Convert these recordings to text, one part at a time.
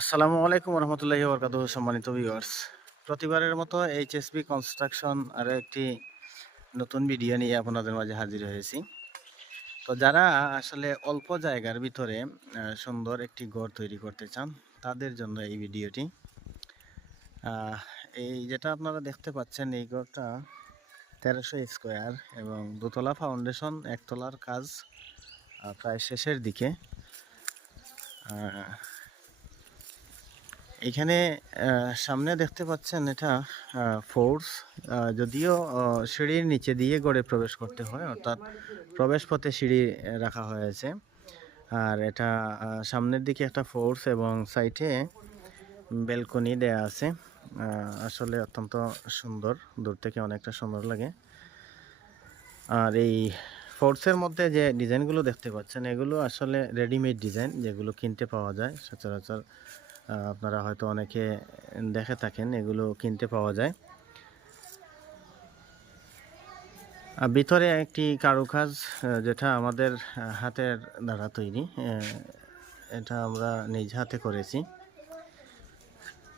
আসসালামু আলাইকুম রহমতুল্লাহি বরকাতুহ। সম্মানিত ভিউয়ার্স, প্রতিবারের মতো এইচএসবি কনস্ট্রাকশন আরও একটি নতুন ভিডিও নিয়ে আপনাদের মাঝে হাজির হয়েছি। তো যারা আসলে অল্প জায়গার ভিতরে সুন্দর একটি ঘর তৈরি করতে চান তাদের জন্য এই ভিডিওটি। এই যেটা আপনারা দেখতে পাচ্ছেন এই ঘরটা 1300 স্কোয়ার এবং দোতলা ফাউন্ডেশন, একতলার কাজ প্রায় শেষের দিকে। এখানে সামনে দেখতে পাচ্ছেন এটা ফোর্স, যদিও সিঁড়ির নিচে দিয়ে গড়ে প্রবেশ করতে হয়, অর্থাৎ প্রবেশ পথে সিঁড়ি রাখা হয়েছে। আর এটা সামনের দিকে একটা ফোর্স এবং সাইডে ব্যালকনি দেয়া আছে। আসলে অত্যন্ত সুন্দর, দূর থেকে অনেকটা সুন্দর লাগে। আর এই ফোর্সের মধ্যে যে ডিজাইনগুলো দেখতে পাচ্ছেন এগুলো আসলে রেডিমেড ডিজাইন, যেগুলো কিনতে পাওয়া যায় সচরাচর। আপনারা হয়তো অনেকে দেখে থাকেন, এগুলো কিনতে পাওয়া যায়। ভিতরে একটি কারুকাজ, যেটা আমাদের হাতের দ্বারা তৈরি, এটা আমরা নিজ হাতে করেছি।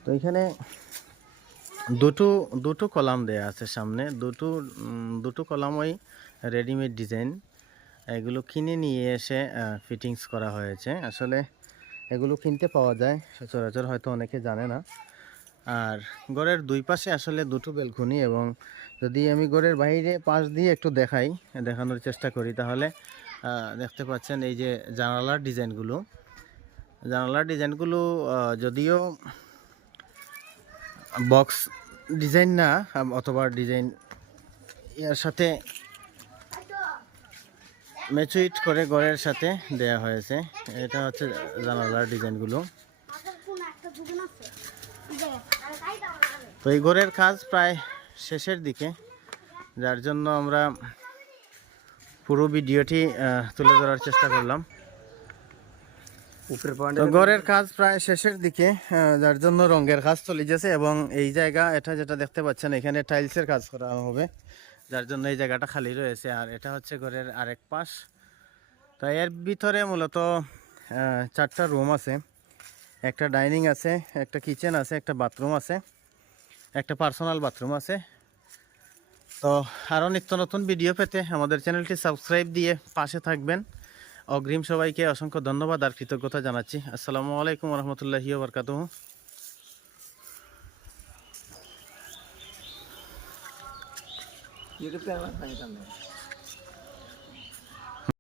তো এখানে দুটো কলাম দেয়া আছে সামনে, দুটো কলামই রেডিমেড ডিজাইন। এগুলো কিনে নিয়ে এসে ফিটিংস করা হয়েছে। আসলে এগুলো কিনতে পাওয়া যায় সচরাচর, হয়তো অনেকে জানে না। আর ঘরের দুই পাশে আসলে দুটো ব্যালকনি, এবং যদি আমি ঘরের বাইরে পাশ দিয়ে একটু দেখানোর চেষ্টা করি, তাহলে দেখতে পাচ্ছেন এই যে জানালার ডিজাইনগুলো যদিও বক্স ডিজাইন না, অথবা ডিজাইন এর সাথে ম্যাচুইট করে ঘরের সাথে দেয়া হয়েছে। এটা হচ্ছে জানালার ডিজাইনগুলো। তো এই ঘরের কাজ প্রায় শেষের দিকে, যার জন্য আমরা পুরো ভিডিওটি তুলে ধরার চেষ্টা করলাম। তো ঘরের কাজ প্রায় শেষের দিকে, যার জন্য রঙের কাজ চলে গেছে। এবং এই জায়গা, এটা যেটা দেখতে পাচ্ছেন, এখানে টাইলসের কাজ করা হবে, যার জন্য এই জায়গাটা খালি রয়েছে। আর এটা হচ্ছে ঘরের আরেক পাশ। তো এর ভিতরে মূলত 4টা রুম আছে, একটা ডাইনিং আছে, একটা কিচেন আছে, একটা বাথরুম আছে, একটা পার্সোনাল বাথরুম আছে। তো আরও নিত্য নতুন ভিডিও পেতে আমাদের চ্যানেলটি সাবস্ক্রাইব দিয়ে পাশে থাকবেন। অগ্রিম সবাইকে অসংখ্য ধন্যবাদ আর কৃতজ্ঞতা জানাচ্ছি। আসসালামু আলাইকুম রহমতুল্লাহি ওয়া বারাকাতুহু। YouTube channel